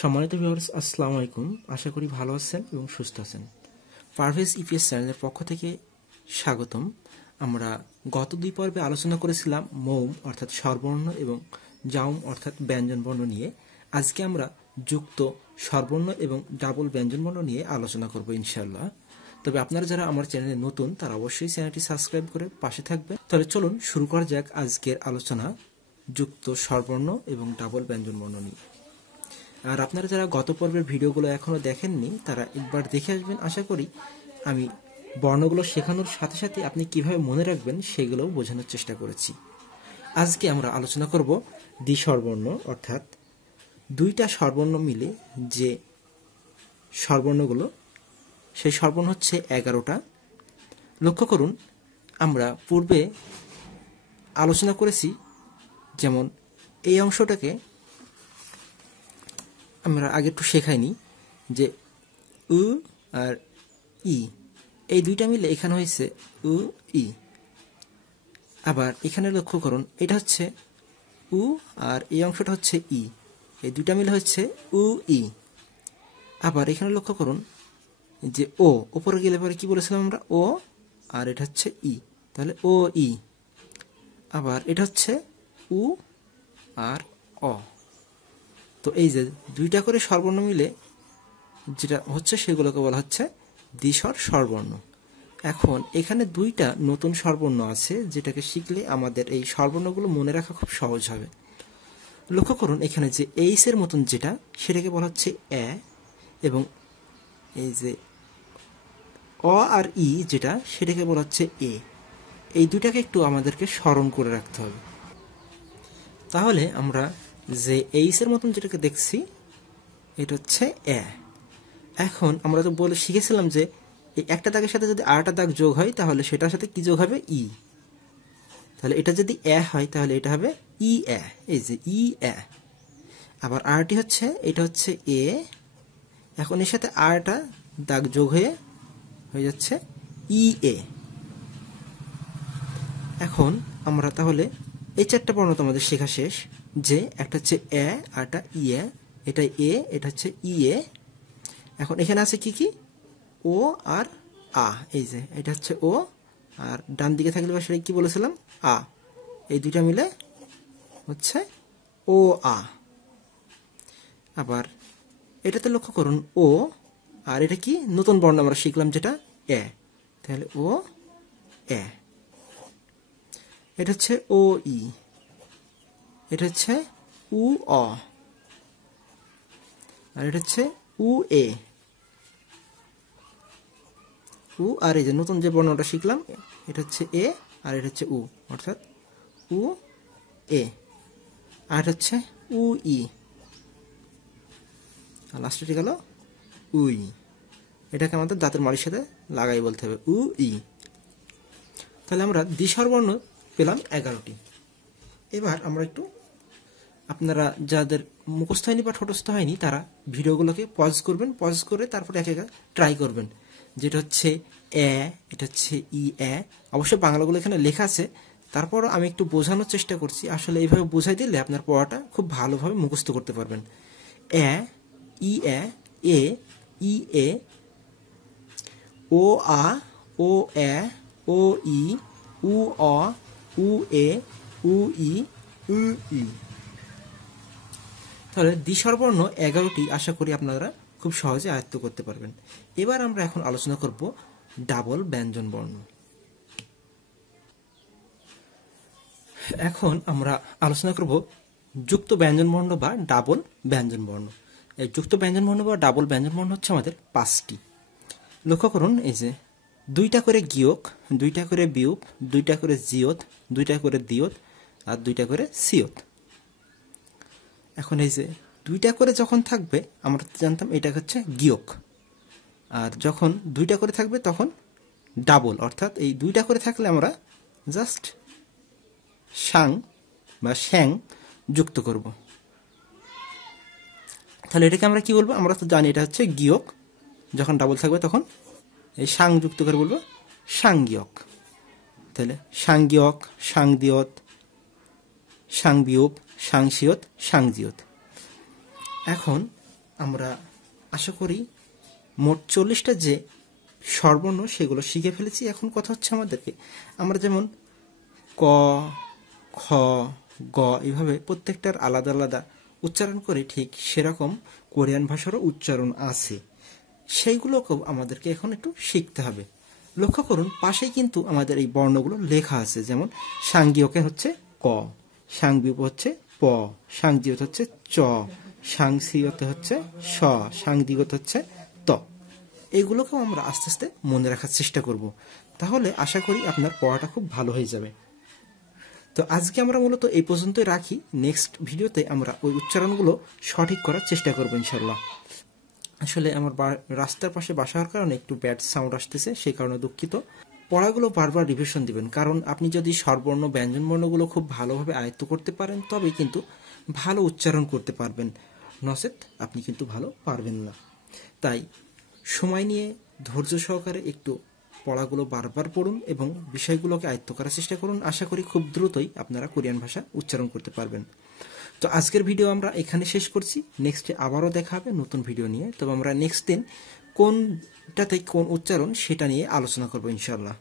সম্মানিত ভিউয়ার্স, আসসালামু আলাইকুম। আশা করি ভালো আছেন এবং সুস্থ আছেন। পারভেজ ইপিএস চ্যানেলের পক্ষ থেকে স্বাগতম। আমরা গত দুই পর্বে আলোচনা করেছিলাম মৌম অর্থাৎ স্বরবর্ণ এবং জাউম অর্থাৎ ব্যঞ্জনবর্ণ নিয়ে। আজকে আমরা যুক্ত স্বরবর্ণ এবং ডাবল ব্যঞ্জনবর্ণ নিয়ে আলোচনা করব ইনশাআল্লাহ। তবে আপনারা যারা আমার চ্যানেলে নতুন তারা অবশ্যই চ্যানেলটি সাবস্ক্রাইব করে পাশে থাকবেন। তাহলে চলুন শুরু করা যাক আজকের আলোচনা যুক্ত স্বরবর্ণ এবং ডাবল ব্যঞ্জনবর্ণ নিয়ে। আর আপনারা যারা গত পর্বের ভিডিওগুলো এখনো দেখেননি তারা একবার দেখে আসবেন। আশা করি আমি বর্ণগুলো শেখানোর সাথে সাথে আপনি কিভাবে মনে রাখবেন সেগুলোও বোঝানোর চেষ্টা করেছি। আজকে আমরা আলোচনা করব দ্বিস্বরবর্ণ অর্থাৎ দুইটা স্বরবর্ণ মিলে যে স্বরবর্ণগুলো, সেই স্বরবর্ণ হচ্ছে 11টা। লক্ষ্য করুন, আমরা পূর্বে আলোচনা করেছি যেমন এই অংশটাকে আমরা আগে একটু শেখাইনি যে উ আর ই, এই দুইটা মিলে এখানে হয়েছে উ ই। আবার এখানে লক্ষ্য করুন, এটা হচ্ছে উ আর এই অংশটা হচ্ছে ই, এই দুইটা মিলে হচ্ছে উ ই। আবার এখানে লক্ষ্য করুন যে ও, উপরে গেলে পরে কি বলেছিলাম আমরা, ও আর এটা হচ্ছে ই, তাহলে ও ই। আবার এটা হচ্ছে উ আর অ। তো এই যে দুইটা করে স্বরবর্ণ মিলে যেটা হচ্ছে সেগুলোকে বলা হচ্ছে দ্বিস্বর স্বরবর্ণ। এখন এখানে দুইটা নতুন স্বরবর্ণ আছে যেটাকে শিখলে আমাদের এই স্বরবর্ণগুলো মনে রাখা খুব সহজ হবে। লক্ষ্য করুন, এখানে যে এইস এর মতন যেটা সেটাকে বলা হচ্ছে এ, এবং এই যে অ আর ই যেটা সেটাকে বলা হচ্ছে এ। এই দুটাকে একটু আমাদেরকে স্মরণ করে রাখতে হবে। তাহলে আমরা যে এইস এর মতন যেটাকে দেখছি এটা হচ্ছে এ। এখন আমরা তো বলে শিখেছিলাম যে এই একটা দাগের সাথে যদি আরেকটা দাগ যোগ হয় তাহলে সেটার সাথে কি যোগ হবে, ই। তাহলে এটা যদি এ হয় তাহলে এটা হবে ই এ, এই যে ই এ। আবার আরটি হচ্ছে, এটা হচ্ছে এ, এখন এর সাথে আরেকটা দাগ যোগ হয়ে যাচ্ছে ই এ। এখন আমরা তাহলে এই চারটা বর্ণ তোমাদের শেখা শেষ, যে একটা হচ্ছে এ, আরটা ই এ, এটা এ, এটা হচ্ছে ই এ। এখন এখানে আছে কি কি, ও আর আ, এই যে এটা হচ্ছে ও, আর ডান দিকে থাকলে বা সেটা কি বলেছিলাম, আ। এই দুইটা মিলে হচ্ছে ও আ। আবার এটাতে লক্ষ্য করুন ও, আর এটা কি নতুন বর্ণ আমরা শিখলাম যেটা এ, তাহলে ও এ। এটা হচ্ছে ও ই, এটা হচ্ছে উ অ, আর এটা হচ্ছে উ এ। উ আর এই যে নতুন যে বর্ণটা শিখলাম এটা হচ্ছে এ, আর এটা হচ্ছে উ, অর্থাৎ উ এ। আর এটা হচ্ছে উ ই, আর লাস্টে গেল উই। এটাকে আমাদের দাঁতের মাড়ির সাথে লাগাই বলতে হবে, উ ই। তাহলে আমরা দ্বিস্বরবর্ণ পেলাম 11টি। এবার আমরা একটু, আপনারা যাদের মুখস্থ হয়নি বা ঠোঁটস্থ হয়নি তারা ভিডিওগুলোকে পজ করবেন, পজ করে তারপরে এক এক ট্রাই করবেন। যেটা হচ্ছে এ, এটা হচ্ছে ই এ। অবশ্যই বাংলাগুলো এখানে লেখা আছে, তারপর আমি একটু বোঝানোর চেষ্টা করছি। আসলে এইভাবে বোঝাই দিলে আপনার পড়াটা খুব ভালোভাবে মুখস্থ করতে পারবেন। এ, ই এ, এ, ই এ, ও আ, ও এ, ও ই, উ অ, উ এ, উ ই, উ ই। তাহলে দ্বিস্বরবর্ণ 11টি আশা করি আপনারা খুব সহজে আয়ত্ত করতে পারবেন। এবার আমরা এখন আলোচনা করব ডাবল ব্যঞ্জনবর্ণ। এখন আমরা আলোচনা করব যুক্ত ব্যঞ্জনবর্ণ বা ডাবল ব্যঞ্জনবর্ণ। এই যুক্ত ব্যঞ্জনবর্ণ বা ডাবল ব্যঞ্জনবর্ণ হচ্ছে আমাদের 5টি। লক্ষ্য করুন, এই যে দুইটা করে গিয়ক, দুইটা করে বিয়োগ, দুইটা করে জিয়ত, দুইটা করে দিয়ত, আর দুইটা করে সিয়ত। এখন এই যে দুইটা করে যখন থাকবে আমরা জানতাম এটা হচ্ছে গিয়ক, আর যখন দুইটা করে থাকবে তখন ডাবল, অর্থাৎ এই দুইটা করে থাকলে আমরা জাস্ট সাং বা শ্যাং যুক্ত করব। তাহলে এটাকে আমরা কি বলবো, আমরা তো জানি এটা হচ্ছে গিয়ক, যখন ডাবল থাকবে তখন এই সাং যুক্ত করে বলবো সাংগিয়ক। তাহলে সাংগিয়ক, সাংদিয়ত, সাংবিয়োগ, সাংসিয়ত, সাংজিয়ত। এখন আমরা আশা করি মোট 40টা যে স্বরবর্ণ সেগুলো শিখে ফেলেছি। এখন কথা হচ্ছে আমাদেরকে আমরা যেমন ক, খ, গ এইভাবে প্রত্যেকটার আলাদা আলাদা উচ্চারণ করে, ঠিক সেরকম কোরিয়ান ভাষারও উচ্চারণ আছে, সেইগুলোকেও আমাদেরকে এখন একটু শিখতে হবে। লক্ষ্য করুন পাশেই কিন্তু আমাদের এই বর্ণগুলো লেখা আছে, যেমন সাংগিওকে হচ্ছে ক, সাংবিউপ হচ্ছে প, সাংজিওত হচ্ছে চ, সাংসিওতে হচ্ছে স, সাংদিগত হচ্ছে ত। এইগুলোকেও আমরা আস্তে আস্তে মনে রাখার চেষ্টা করব, তাহলে আশা করি আপনার পড়াটা খুব ভালো হয়ে যাবে। তো আজকে আমরা মূলত এই পর্যন্তই রাখি। নেক্সট ভিডিওতে আমরা ওই উচ্চারণগুলো সঠিক করার চেষ্টা করবো ইনশাল্লাহ। আসলে আমার রাস্তার পাশে বাসা হওয়ার কারণে একটু ব্যাড সাউন্ড আসতেছে, সেই কারণে দুঃখিত। পড়াগুলো বারবার রিভিশন দিবেন, কারণ আপনি যদি স্বরবর্ণ ব্যঞ্জনবর্ণগুলো খুব ভালোভাবে আয়ত্ত করতে পারেন তবে কিন্তু ভালো উচ্চারণ করতে পারবেন, নচেত আপনি কিন্তু ভালো পারবেন না। তাই সময় নিয়ে ধৈর্য সহকারে একটু পড়াগুলো বারবার পড়ুন এবং বিষয়গুলোকে আয়ত্ত করার চেষ্টা করুন। আশা করি খুব দ্রুতই আপনারা কোরিয়ান ভাষা উচ্চারণ করতে পারবেন। তো আজকের ভিডিও আমরা এখানে শেষ করছি। নেক্সটে আবারও দেখা হবে নতুন ভিডিও নিয়ে। তবে আমরা নেক্সট দিন কোনটাতে কোন উচ্চারণ সেটা নিয়ে আলোচনা করবো ইনশাআল্লাহ।